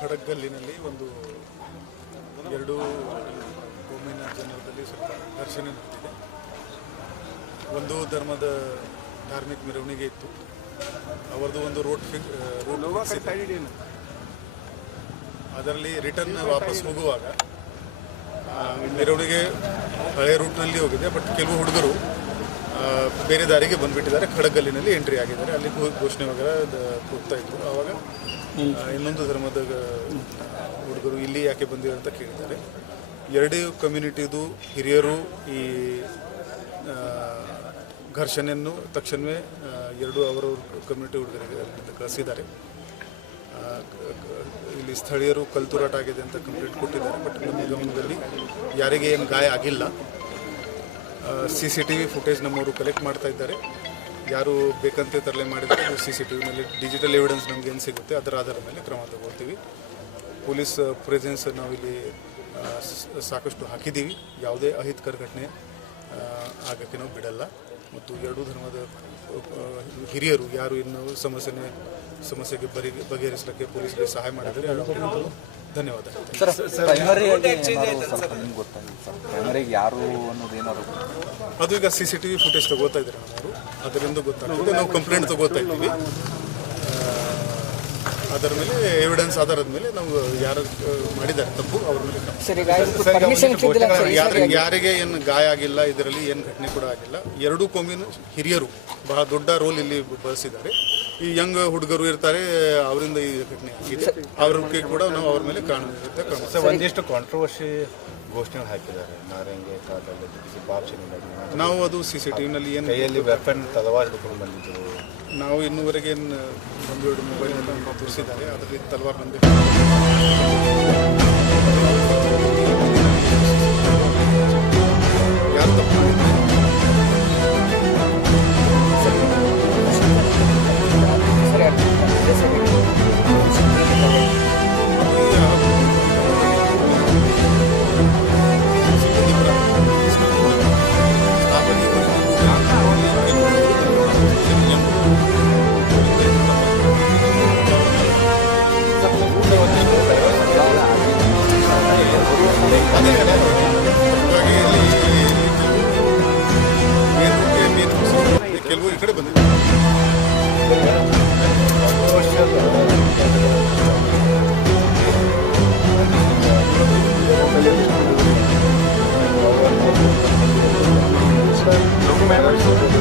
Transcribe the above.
ಖಡಗಲ್ಲಿನಲ್ಲಿ ಒಂದು ಎರಡು ಒಮ್ಮಿನ ಜನರದಲ್ಲಿ ಸ್ವಲ್ಪ ಘರ್ಷಣೆ ನಡೆದಿದೆ. ಒಂದು ಧರ್ಮದ ಧಾರ್ಮಿಕ ಮೆರವಣಿಗೆ ಇತ್ತು. ಅವರದು ಒಂದು ರೂಟ್ ಅದರಲ್ಲಿ ರಿಟರ್ನ್ ವಾಪಸ್ ಹೋಗುವಾಗ ಮೆರವಣಿಗೆ ಹಳೆ ರೂಟ್ನಲ್ಲಿ ಹೋಗಿದೆ. ಬಟ್ ಕೆಲವು ಹುಡುಗರು ಬೇರೆ ದಾರಿಗೆ ಬಂದುಬಿಟ್ಟಿದ್ದಾರೆ. ಖಡಗಲ್ಲಿನಲ್ಲಿ ಎಂಟ್ರಿ ಆಗಿದ್ದಾರೆ. ಅಲ್ಲಿ ಘೋಷಣೆ ವಗರ ಕೂಗ್ತಾ ಇದ್ರು. ಆವಾಗ ಇನ್ನೊಂದು ಧರ್ಮದ ಹುಡುಗರು ಇಲ್ಲಿ ಯಾಕೆ ಬಂದಿರೋ ಅಂತ ಕೇಳಿದ್ದಾರೆ. ಎರಡೂ ಕಮ್ಯುನಿಟಿದು ಹಿರಿಯರು ಈ ಘರ್ಷಣೆಯನ್ನು ತಕ್ಷಣವೇ ಎರಡು ಅವರವ್ರ ಕಮ್ಯುನಿಟಿ ಹುಡುಗರಿಗೆ ಅಲ್ಲಿಂದ ಕಳಿಸಿದ್ದಾರೆ. ಇಲ್ಲಿ ಸ್ಥಳೀಯರು ಕಲ್ತುರಾಟ ಆಗಿದೆ ಅಂತ ಕಂಪ್ಲೇಂಟ್ ಕೊಟ್ಟಿದ್ದಾರೆ. ಬಟ್ ನಮ್ಮ ಗಮನದಲ್ಲಿ ಯಾರಿಗೆ ಏನು ಗಾಯ ಆಗಿಲ್ಲ. CCTV ಫುಟೇಜ್ ನಮ್ಮವರು ಕಲೆಕ್ಟ್ ಮಾಡ್ತಾ ಇದ್ದಾರೆ. ಯಾರು ಬೇಕಂತೆ ತರಲೆ ಮಾಡಿದರೆ CCTVನಲ್ಲಿ ಡಿಜಿಟಲ್ ಎವಿಡೆನ್ಸ್ ನಮ್ಗೆ ಏನು ಸಿಗುತ್ತೆ ಅದರ ಆಧಾರದ ಮೇಲೆ ಕ್ರಮ ತಗೊಳ್ತೀವಿ. ಪೊಲೀಸ್ ಪ್ರೆಸೆನ್ಸ್ ನಾವಿಲ್ಲಿ ಸಾಕಷ್ಟು ಹಾಕಿದ್ದೀವಿ. ಯಾವುದೇ ಅಹಿತಕರ ಘಟನೆ ಆಗೋಕ್ಕೆ ನಾವು ಬಿಡಲ್ಲ. ಮತ್ತು ಎರಡೂ ಧರ್ಮದ ಹಿರಿಯರು ಯಾರು ಇನ್ನು ಸಮಸ್ಯೆಗೆ ಬಗೆಹರಿಸಲಿಕ್ಕೆ ಪೊಲೀಸರಿಗೆ ಸಹಾಯ ಮಾಡಿದರೆ ಧನ್ಯವಾದ. ಅದು ಈಗ CCTV ಫುಟೇಜ್ ತಗೋತಾ ಇದ್ದಾರೆ ನಮ್ಮವರು. ಅದರಿಂದ ಗೊತ್ತಾಗುತ್ತೆ. ನಾವು ಕಂಪ್ಲೇಂಟ್ ತಗೋತಾ ಇದ್ದೀವಿ. ಅದರ ಮೇಲೆ ಎವಿಡೆನ್ಸ್ ಆಧಾರದ ಮೇಲೆ ನಾವು ಯಾರು ಮಾಡಿದ್ದಾರೆ ತಪ್ಪು ಅವ್ರ ಮೇಲೆ ಯಾರಿಗೆ ಏನು ಗಾಯ ಆಗಿಲ್ಲ. ಇದರಲ್ಲಿ ಏನು ಘಟನೆ ಕೂಡ ಆಗಿಲ್ಲ. ಎರಡೂ ಕೋಮಿನ ಹಿರಿಯರು ಬಹಳ ದೊಡ್ಡ ರೋಲ್ ಇಲ್ಲಿ ಬಳಸಿದ್ದಾರೆ. ಈ ಯಂಗ್ ಹುಡುಗರು ಇರ್ತಾರೆ, ಅವರಿಂದ ಈ ಘಟನೆ ಆಗಿದೆ. ಅವ್ರಿಗೆ ಕೂಡ ನಾವು ಅವ್ರ ಮೇಲೆ ಕಾನೂನಿರುತ್ತೆ ಕ್ರಮ. ಒಂದಿಷ್ಟು ಕಾಂಟ್ರವರ್ಸಿ ಘೋಷಣೆಗಳು ಹಾಕಿದ್ದಾರೆ. ನಾವು ಅದು CCTVನಲ್ಲಿ ಏನು ಕೈಯಲ್ಲಿ ವೆಪನ್ ತಲವಾರ್ ಹಿಡ್ಕೊಂಡು ಬಂದಿದ್ದರು. ನಾವು ಇನ್ನೂವರೆಗೆ ಒಂದೆರಡು ಮೊಬೈಲ್ನ ತೋರಿಸಿದ್ದಾರೆ. ಅದರಲ್ಲಿ ತಲವಾರ್ ಬಂದಿದೆ. ಯಾರು ತಪ್ಪು ಮಾಡಿದ್ದಾರೆ ಕೆಲವು ಈ ಕಡೆ ಬಂದಿದೆ. Documentary.